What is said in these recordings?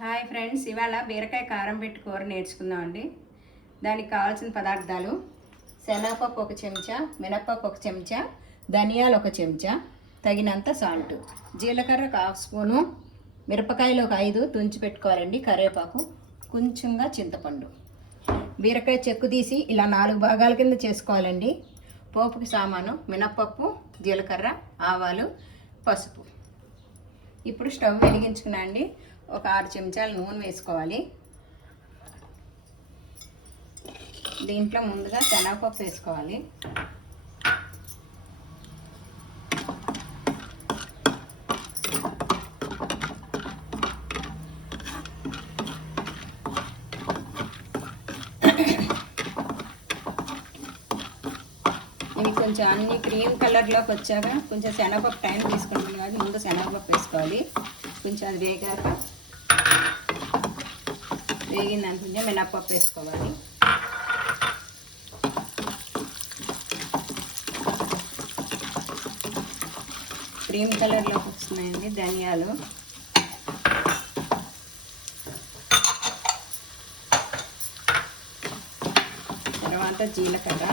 Hi friends, ఇవాళ బీరకాయ కారం పెట్టి కూర నేర్చుకుందామండి. దానికి కావాల్సిన పదార్థాలు: శనగపప్పు ఒక చెంచా, మినప్పప్పు ఒక చెంచా, ధనియాలు ఒక చెంచా, తగినంత సాల్ట్, జీలకర్ర ఒక హాఫ్ స్పూను, మిరపకాయలు ఒక 5 తుంచి పెట్టుకోవాలండి, కరివేపాకు, కొంచెంగా చింతపండు. బీరకాయ చెక్కు తీసి ఇలా 4 భాగాల కింద చేసుకోవాలండి. పోపుకి సామాను: మినప్పప్పు, జీలకర్ర, ఆవాలు, పసుపు. ఇప్పుడు స్టవ్ వెలిగించుకున్నా అండి. ఒక 6 చెంచాలు నూనె వేసుకోవాలి. దీంట్లో ముందుగా శనగపప్పు వేసుకోవాలి. ఇవి కొంచెం అన్ని క్రీమ్ కలర్లోకి వచ్చాక కొంచెం శనగపప్పు టైం తీసుకుంటుంది కాబట్టి ముందు శనగపప్పు వేసుకోవాలి. కొంచెం అది వేగిందనుకుంటే మినప్పప్పు వేసుకోవాలి. క్రీమ్ కలర్లోకి వస్తున్నాయండి ధనియాలు. తర్వాత జీలకర్ర,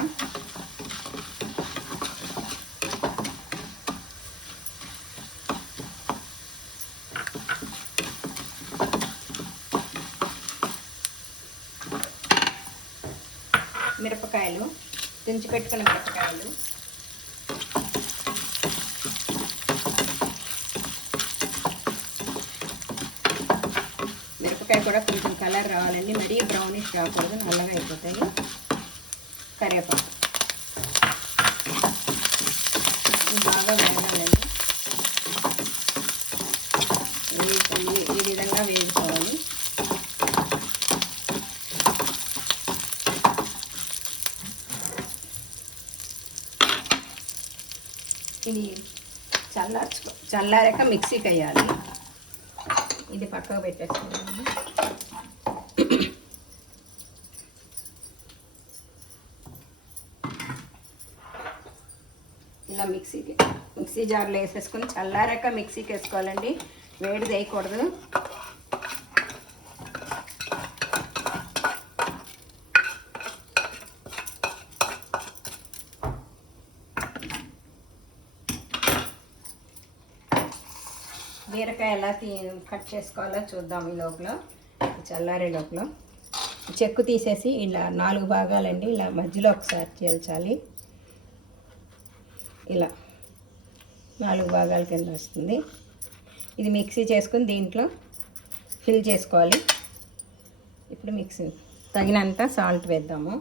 మిరపకాయలు, తుంచి పెట్టుకున్న మిరపకాయలు, మిరపకాయ కూడా కొంచెం కలర్ రావాలండి, మరీ బ్రౌనిష్ రాకూడదు, నల్లగా అయిపోతాయి. కరివేపాకు బాగా వేగాలండి. ఈ విధంగా వేసుకోవాలి. ఇది చల్లారాక మిక్సీకి వేయాలి. ఇది పక్కకు పెట్టేసుకోవాలి. ఇలా మిక్సీ జార్లో వేసేసుకొని చల్లారాక మిక్సీకి వేసుకోవాలండి. వేడి వేయకూడదు. బీరకాయ ఎలా కట్ చేసుకోవాలో చూద్దాం. ఈ లోపల చల్లారే లోపల చెక్కు తీసేసి ఇలా 4 భాగాలండి, ఇలా మధ్యలో ఒకసారి చేల్చాలి. ఇలా 4 భాగాల కింద వస్తుంది. ఇది మిక్సీ చేసుకుని దీంట్లో ఫిల్ చేసుకోవాలి. ఇప్పుడు మిక్సీ తగినంత సాల్ట్ వేద్దాము.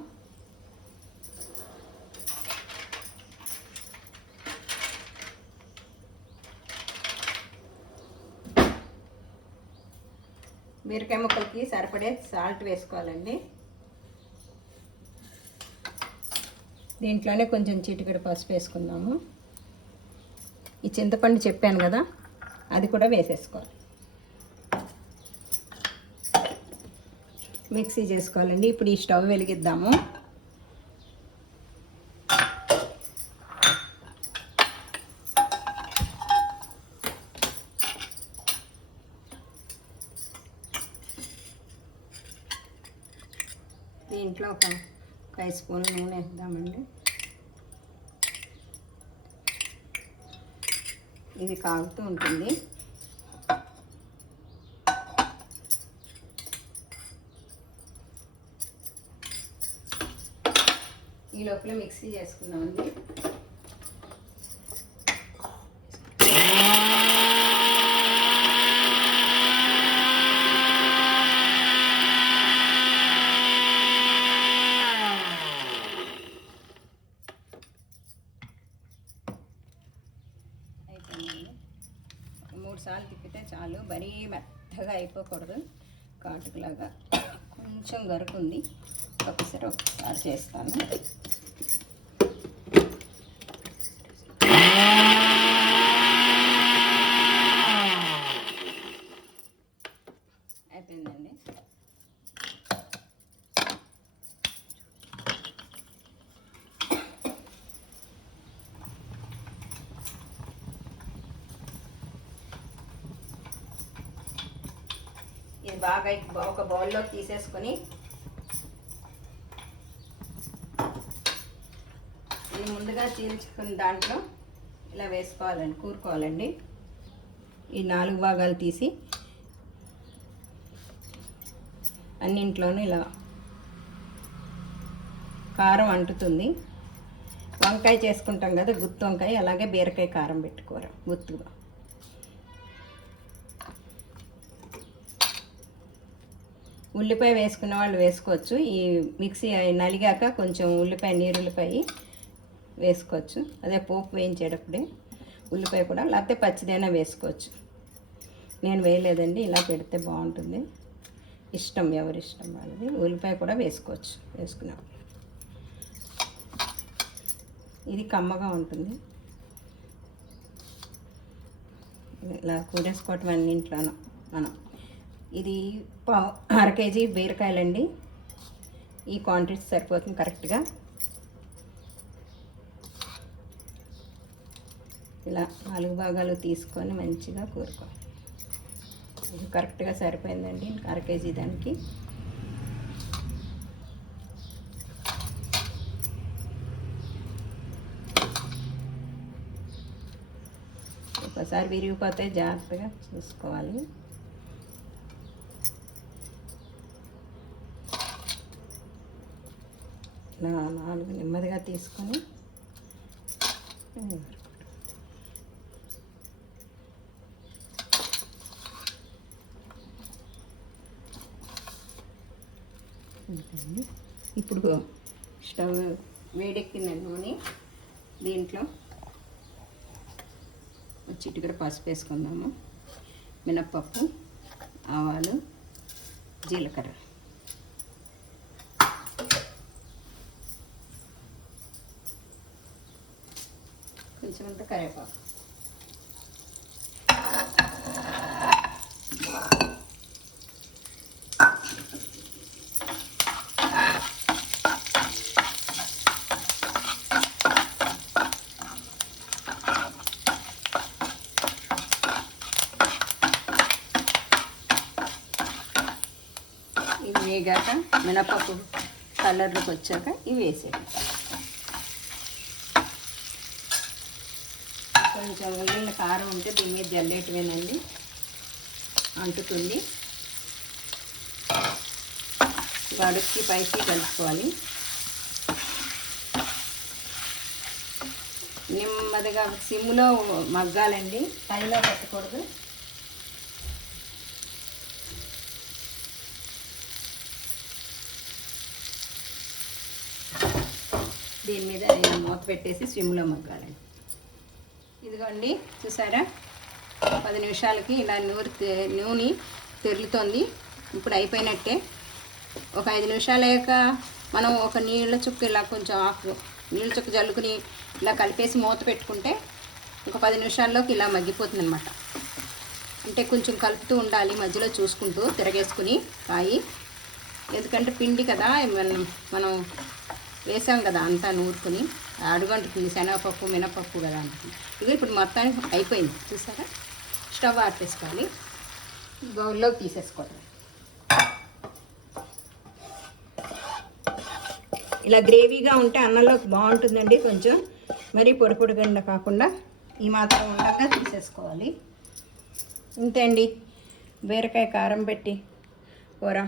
బీరకాయ ముక్కలకి సరిపడే సాల్ట్ వేసుకోవాలండి. దీంట్లోనే కొంచెం చిటికెడు పసుపు వేసుకుందాము. ఈ చింతపండు చెప్పాను కదా, అది కూడా వేసేసుకోవాలి. మిక్సీ చేసుకోవాలండి. ఇప్పుడు ఈ స్టవ్ వెలిగిద్దాము. దీంట్లో ఒక 5 స్పూన్లు నూనె వేద్దామండి. ఇది కాగుతూ ఉంటుంది. ఈ లోపల మిక్సీ చేసుకుందామండి. అయిపోయిందండి. 3 సార్లు తిప్పితే చాలు. మరీ మెత్తగా అయిపోకూడదు, కాటుకులాగా కొంచెం గరుకుంది. ఒకసారి చేస్తాను. అయిపోయిందండి. ఇది బాగా ఒక బౌల్లోకి తీసేసుకొని ఇది ముందుగా చీల్చుకున్న దాంట్లో ఇలా వేసుకోవాలండి, కూరుకోవాలండి. ఈ 4 భాగాలు తీసి అన్నింట్లోనూ ఇలా కారం అంటుతుంది. వంకాయ చేసుకుంటాం కదా, గుత్తి వంకాయ, అలాగే బీరకాయ కారం పెట్టుకోరు గుత్తుగా. ఉల్లిపాయ వేసుకున్న వాళ్ళు వేసుకోవచ్చు. ఈ మిక్సీ నలిగాక కొంచెం నీరుల్లిపాయ వేసుకోవచ్చు. అదే పోపు వేయించేటప్పుడే ఉల్లిపాయ కూడా, లేకపోతే పచ్చిదైనా వేసుకోవచ్చు. నేను వేయలేదండి, ఇలా పెడితే బాగుంటుంది. ఇష్టం, ఎవరిష్టం వాళ్ళది. ఉల్లిపాయ కూడా వేసుకోవచ్చు వేసుకున్నాం. ఇది కమ్మగా ఉంటుంది. ఇలా కూరేసుకోవటం అన్నింట్లోనూ మనం. ఇది 1/2 కేజీ బీరకాయలండి. ఈ క్వాంటిటీ సరిపోతుంది కరెక్ట్గా. ఇలా 4 భాగాలు తీసుకొని మంచిగా కూరుకోవాలి. ఇది కరెక్ట్గా సరిపోయిందండి 1/2 కేజీ దానికి. ఒకసారి విరిగిపోతే జాగ్రత్తగా చూసుకోవాలి. ఇలా 4 నెమ్మదిగా తీసుకొని ఇప్పుడు స్టవ్ వేడెక్కిన నూనె, దీంట్లో చిటికెడు పసుపు వేసుకుందాము. మినప్పప్పు, ఆవాలు, జీలకర్ర, కొంచెం అంత కరివేపాకు. ఇవి వేగాక మినపప్పు కలర్లోకి వచ్చాక ఇవి వేసేది. కొంచెం ఉల్లిన కారం ఉంటే దీని మీద జల్లేటివేనండి, అంటుతుంది. అడుక్కి పైకి కలుపుకోవాలి. నెమ్మదిగా సిమ్లో మగ్గాలండి, హైలో పెట్టకూడదు. దీని మీద మూత పెట్టేసి సిమ్లో మగ్గాలండి. ఇదిగోండి, చూసారా, 10 నిమిషాలకి ఇలా నూనె తెరులుతోంది. ఇప్పుడు అయిపోయినట్టే. ఒక 5 నిమిషాలు అయ్యాక మనం ఒక నీళ్ళ చుక్క ఇలా కొంచెం నీళ్ళ చుక్క జల్లుకుని ఇలా కలిపేసి మూత పెట్టుకుంటే ఒక 10 నిమిషాల్లోకి ఇలా మగ్గిపోతుంది అన్నమాట. అంటే కొంచెం కలుపుతూ ఉండాలి, మధ్యలో చూసుకుంటూ తిరగేసుకుని కాయి. ఎందుకంటే పిండి కదా, మనం వేసాం కదా, అంతా నూరుకుని అడుగంటుతుంది. శనగపప్పు మినపప్పు కదా అంటుంది. ఇది ఇప్పుడు మొత్తానికి అయిపోయింది. చూసారా, స్టవ్ ఆపేసుకోవాలి. బౌల్లోకి తీసేసుకోవడం. ఇలా గ్రేవీగా ఉంటే అన్నంలోకి బాగుంటుందండి. కొంచెం మరీ పొడి పొడిగా కాకుండా ఈ మాత్రం ఉండగా తీసేసుకోవాలి. ఇంతే అండి, బీరకాయ కారం పెట్టి కూర.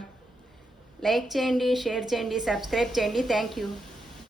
లైక్ చేయండి, షేర్ చేయండి, సబ్స్క్రైబ్ చేయండి. Thank you.